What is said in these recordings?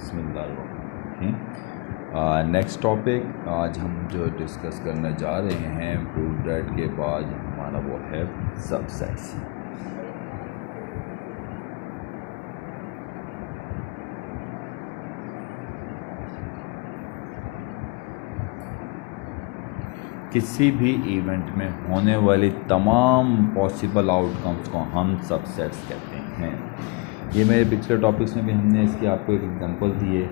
बिस्मिल्लाहिर्रहमानिर्रहीम। Next topic आज हम जो डिस्कस करने जा रहे हैं प्रूफ दैट के बाद हमारा वो है सबसेट्स। किसी भी इवेंट में होने वाली तमाम पॉसिबल आउटकम्स को हम सबसेट्स कहते हैं। ये मेरे पिछले टॉपिक्स में भी हमने इसके आपको एक एग्जांपल दिए।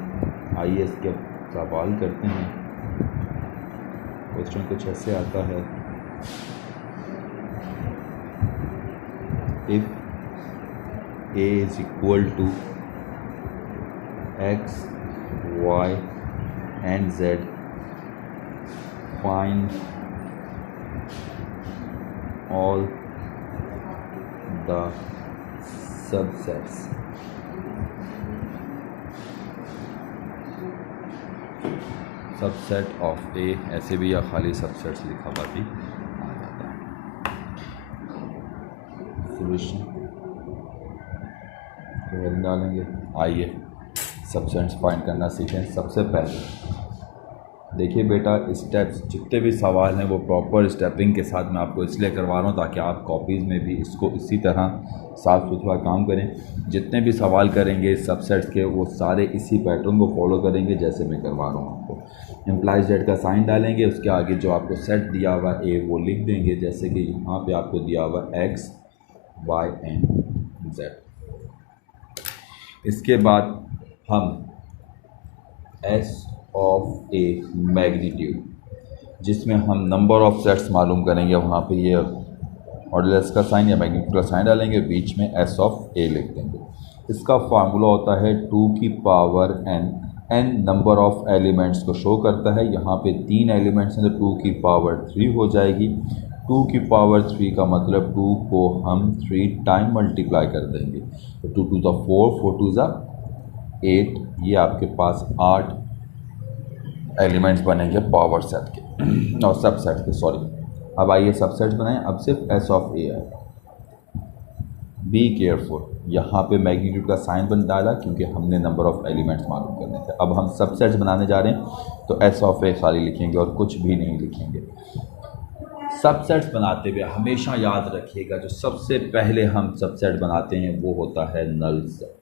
आइए इसके सवाल करते हैं। क्वेश्चन कुछ ऐसे आता है, if a is equal to x, y and z, find all the subsets। Subset of a ऐसे भी या खाली सबसेट्स लिखा हुआ भी आ जाता है। सॉल्यूशन डालेंगे। आइए सबसेट्स फाइंड करना सीखें। सबसे पहले देखिए बेटा, स्टेप्स जितने भी सवाल हैं वो प्रॉपर स्टेपिंग के साथ मैं आपको इसलिए करवा रहा हूँ ताकि आप कॉपीज़ में भी इसको इसी तरह साफ़ सुथरा काम करें। जितने भी सवाल करेंगे सबसेट्स के वो सारे इसी पैटर्न को फॉलो करेंगे जैसे मैं करवा रहा हूँ आपको। इम्प्लाइज डेट का साइन डालेंगे, उसके आगे जो आपको सेट दिया हुआ ए वो लिख देंगे, जैसे कि यहाँ पे आपको दिया हुआ एक्स वाई एंड जेड। इसके बाद हम एस ऑफ ए मैग्नीट्यूड, जिसमें हम नंबर ऑफ सेट्स मालूम करेंगे, वहाँ पे ये मॉडुलस का साइन या मैग्नीट्यूड का साइन डालेंगे, बीच में एस ऑफ ए लिख देंगे। इसका फार्मूला होता है 2 की power n number of elements को शो करता है। यहाँ पे 3 एलिमेंट्स हैं तो 2 की पावर 3 हो जाएगी। 2 की पावर 3 का मतलब 2 को हम 3 टाइम मल्टीप्लाई कर देंगे, तो 2 टू द 4, 4 टू द 8, ये आपके पास 8 एलिमेंट्स बनेंगे पावर सेट के और सब सेट के, सॉरी। अब आइए सबसेट्स बनाएं। अब सिर्फ एस ऑफ ए है। बी केयरफुल, यहाँ पे मैग्नीट्यूड का साइन बन डाला क्योंकि हमने नंबर ऑफ एलिमेंट्स मालूम करने थे। अब हम सबसेट्स बनाने जा रहे हैं तो एस ऑफ ए खाली लिखेंगे और कुछ भी नहीं लिखेंगे। सबसेट्स बनाते हुए हमेशा याद रखिएगा, जो सबसे पहले हम सबसेट बनाते हैं वो होता है नल सेट।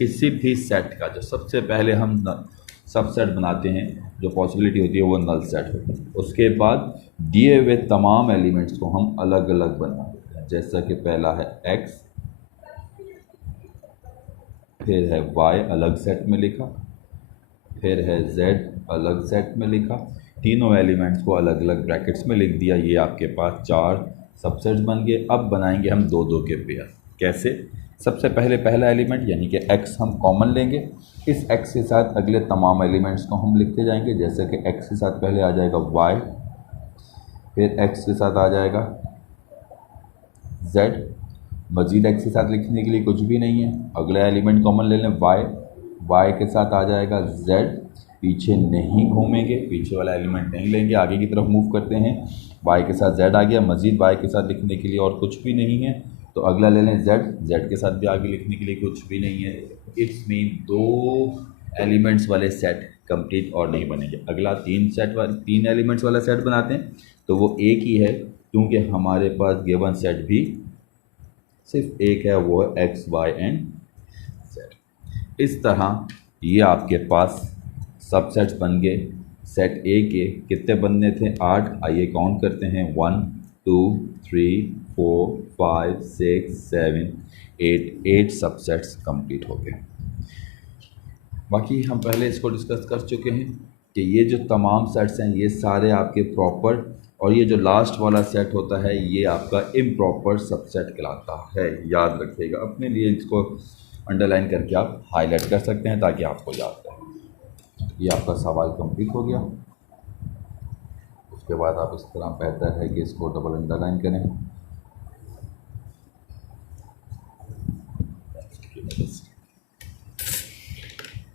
किसी भी सेट का जो सबसे पहले हम सबसेट बनाते हैं, जो पॉसिबिलिटी होती है वो नल सेट होती है। उसके बाद दिए हुए तमाम एलिमेंट्स को हम अलग अलग बना देते हैं, जैसा कि पहला है x, फिर है y अलग सेट में लिखा, फिर है z अलग सेट में लिखा, तीनों एलिमेंट्स को अलग अलग ब्रैकेट्स में लिख दिया। ये आपके पास 4 सबसेट्स बन गए। अब बनाएंगे हम 2-2 के पेयर। कैसे? सबसे पहले पहला एलिमेंट यानी कि x हम कॉमन लेंगे। इस x के साथ अगले तमाम एलिमेंट्स को हम लिखते जाएंगे, जैसे कि x के साथ पहले आ जाएगा y, फिर x के साथ आ जाएगा z। मज़ीद x के साथ लिखने के लिए कुछ भी नहीं है, अगला एलिमेंट कॉमन ले लें y के साथ आ जाएगा z। पीछे नहीं घूमेंगे, पीछे वाला एलिमेंट नहीं लेंगे, आगे की तरफ मूव करते हैं। y के साथ z आ गया, मज़ीद y के साथ लिखने के लिए और कुछ भी नहीं है, तो अगला ले लें z के साथ भी आगे लिखने के लिए कुछ भी नहीं है। इट्स मीन 2 एलिमेंट्स वाले सेट कंप्लीट और नहीं बनेंगे। अगला 3 एलिमेंट्स वाला सेट बनाते हैं तो वो एक ही है, क्योंकि हमारे पास गिवन सेट भी सिर्फ एक है, वो है एक्स वाई एंड जेड। इस तरह ये आपके पास सबसेट्स बन गए। सेट ए के कितने बनने थे? 8। आइए काउंट करते हैं। 1 2 3 4 5 6 7 8 सबसेट्स कंप्लीट हो गए। बाकी हम पहले इसको डिस्कस कर चुके हैं कि ये जो तमाम सेट्स हैं ये सारे आपके प्रॉपर, और ये जो लास्ट वाला सेट होता है ये आपका इम्प्रॉपर सबसेट कहलाता है। याद रखिएगा, अपने लिए इसको अंडरलाइन करके आप हाईलाइट कर सकते हैं ताकि आपको याद रहे। ये आपका सवाल कंप्लीट हो गया। उसके बाद आप इस तरह बेहतर है कि इसको डबल अंडरलाइन करें।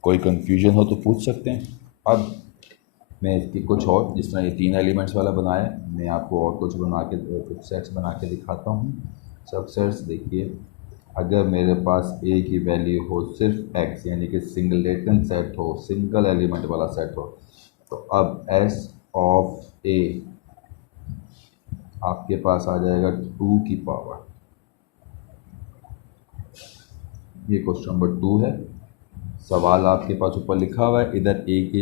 कोई कंफ्यूजन हो तो पूछ सकते हैं। अब मैं इसकी कुछ और, जिस तरह ये 3 एलिमेंट्स वाला बनाया, मैं आपको और कुछ सेट्स बना के दिखाता हूँ। सबसेट्स देखिए, अगर मेरे पास ए की वैल्यू हो सिर्फ एक्स यानी कि सिंगलेटन सेट हो, सिंगल एलिमेंट वाला सेट हो, तो अब एस ऑफ ए आपके पास आ जाएगा 2 की पावर, ये क्वेश्चन नंबर 2 है। सवाल आपके पास ऊपर लिखा हुआ है, इधर ए की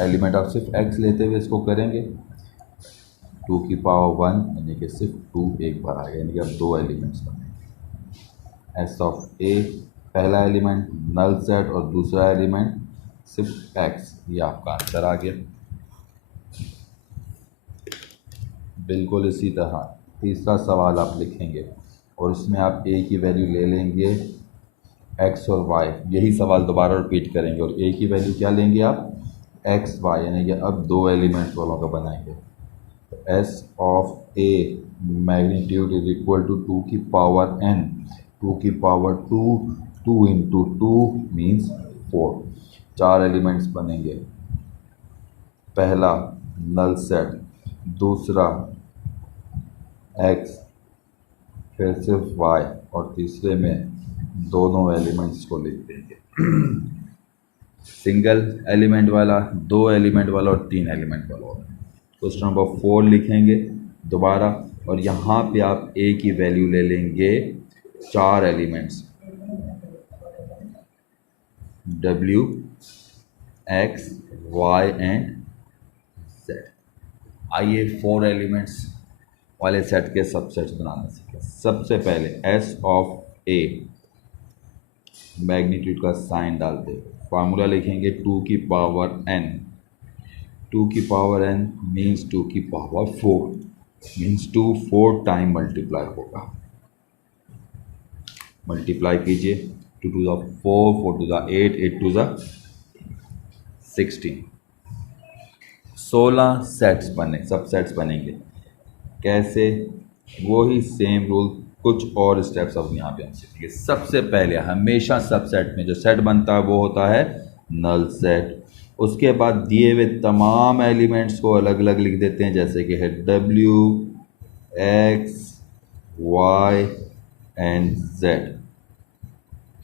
एलिमेंट आप सिर्फ एक्स लेते हुए इसको करेंगे, 2 की पावर 1 यानी कि सिर्फ 2 एक बार आएगा, यानी कि अब 2 एलिमेंट्स बने। एस ऑफ ए पहला एलिमेंट नल सेट और दूसरा एलिमेंट सिर्फ एक्स, ये आपका आंसर आ गया। बिल्कुल इसी तरह तीसरा सवाल आप लिखेंगे और इसमें आप ए की वैल्यू ले लेंगे एक्स और वाई, यही सवाल दोबारा रिपीट करेंगे और ए की वैल्यू क्या लेंगे आप एक्स वाई, यानी कि अब 2 एलिमेंट्स वालों का बनाएंगे। S of A magnitude is equal to 2 की पावर n, 2 की पावर 2, 2 इंटू 2 मीन्स 4, 4 एलिमेंट्स बनेंगे। पहला नल सेट, दूसरा एक्स, फिर सिर्फ वाई और तीसरे में दोनों एलिमेंट्स को लिख देंगे, सिंगल एलिमेंट वाला, 2 एलिमेंट वाला और 3 एलिमेंट वाला। क्वेश्चन नंबर 4 लिखेंगे दोबारा और यहाँ पे आप ए की वैल्यू ले लेंगे 4 एलिमेंट्स डब्ल्यू एक्स वाई एंड जेड। आइए 4 एलिमेंट्स वाले सेट के सबसेट्स बनाना सीखें। सबसे पहले एस ऑफ ए मैग्नीट्यूड का साइन डालते हुए फार्मूला लिखेंगे 2 की पावर n, 2 की पावर n मीन्स 2 की पावर 4, मीन्स 2 4 टाइम मल्टीप्लाई होगा। मल्टीप्लाई कीजिए, 2 to the 4, 4 to the 8, 8 to the 16, 16 sets बने, सब सेट्स बनेंगे। कैसे? वही सेम रूल, कुछ और स्टेप्स अब यहाँ पे हम सीखेंगे। सबसे पहले हमेशा सब सेट में जो सेट बनता है वो होता है नल सेट। उसके बाद दिए हुए तमाम एलिमेंट्स को अलग अलग लिख देते हैं, जैसे कि है डब्ल्यू एक्स वाई एंड जेड।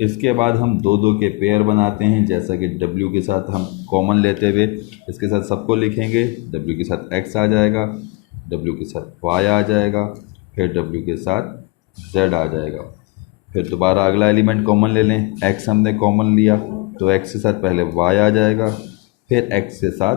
इसके बाद हम दो दो के पेयर बनाते हैं, जैसा कि W के साथ हम कॉमन लेते हुए इसके साथ सबको लिखेंगे, W के साथ X आ जाएगा, W के साथ Y आ जाएगा, फिर W के साथ Z आ जाएगा। फिर दोबारा अगला एलिमेंट कॉमन ले लें, X हमने कॉमन लिया तो X के साथ पहले Y आ जाएगा, फिर X के साथ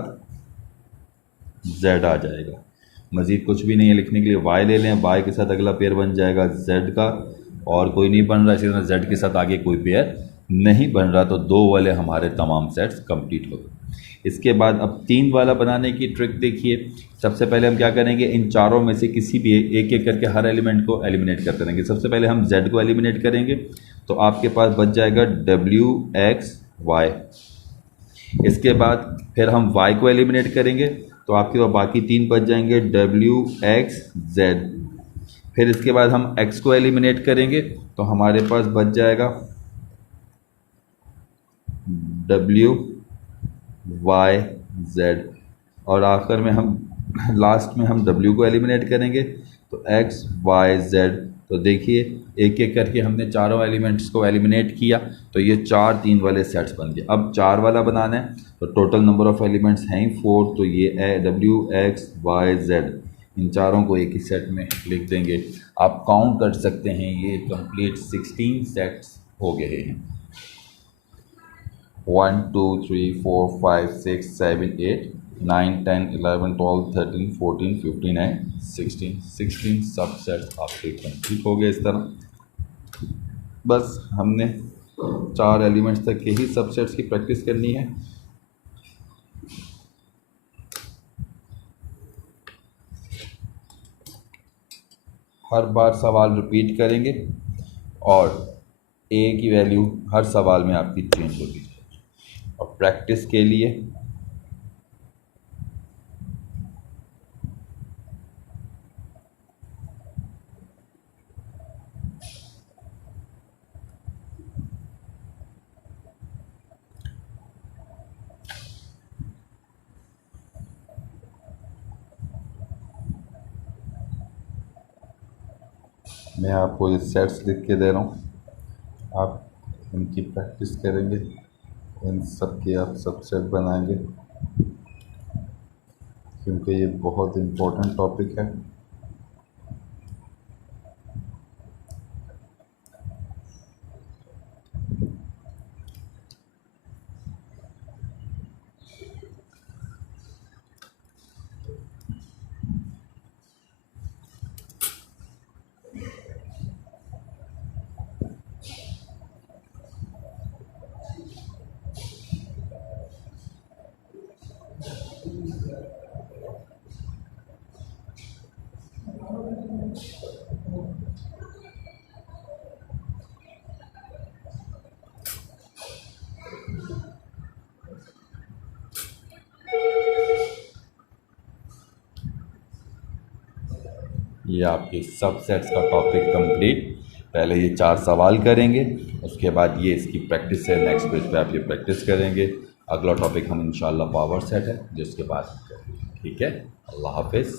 Z आ जाएगा। मज़ीद कुछ भी नहीं है लिखने के लिए, Y ले लें, Y के साथ अगला पेयर बन जाएगा Z का, और कोई नहीं बन रहा, इसी तरह Z के साथ आगे कोई पेयर नहीं बन रहा, तो 2 वाले हमारे तमाम सेट्स कंप्लीट हो गए। इसके बाद अब 3 वाला बनाने की ट्रिक देखिए। सबसे पहले हम क्या करेंगे, इन चारों में से किसी भी एक एक करके हर एलिमेंट को एलिमिनेट करते रहेंगे। सबसे पहले हम Z को एलिमिनेट करेंगे, तो आपके पास बच जाएगा WXY। इसके बाद फिर हम Y को एलिमिनेट करेंगे, तो आपके पास बाकी 3 बच जाएंगे WXZ। फिर इसके बाद हम x को एलिमिनेट करेंगे, तो हमारे पास बच जाएगा WYZ। और आखिर में हम लास्ट में हम w को एलिमिनेट करेंगे, तो XYZ। तो देखिए एक एक करके हमने चारों एलिमेंट्स को एलिमिनेट किया, तो ये 4 3 वाले सेट्स बन गए। अब 4 वाला बनाना है, तो टोटल नंबर ऑफ़ एलिमेंट्स हैं 4, तो ये WXYZ, इन चारों को एक ही सेट में लिख देंगे। आप काउंट कर सकते हैं, ये कंप्लीट 16 सेट्स हो गए हैं। 1 2 3 4 5 6 7 8 9 10 11 12 13 14 15 एंड 16 सब सेट्स आपके कंप्लीट हो गए। इस तरह बस हमने 4 एलिमेंट्स तक के ही सबसेट्स की प्रैक्टिस करनी है। हर बार सवाल रिपीट करेंगे और ए की वैल्यू हर सवाल में आपकी चेंज होगी। और प्रैक्टिस के लिए मैं आपको ये सेट्स लिख के दे रहा हूँ, आप इनकी प्रैक्टिस करेंगे, इन सब के आप सबसेट बनाएंगे, क्योंकि ये बहुत इम्पोर्टेंट टॉपिक है। ये आपके सबसेट्स का टॉपिक कंप्लीट। पहले ये 4 सवाल करेंगे, उसके बाद ये इसकी प्रैक्टिस है, नेक्स्ट पेज पे आप ये प्रैक्टिस करेंगे। अगला टॉपिक हम इंशाल्लाह पावर सेट है, जिसके बाद ठीक है। अल्लाह हाफिज़।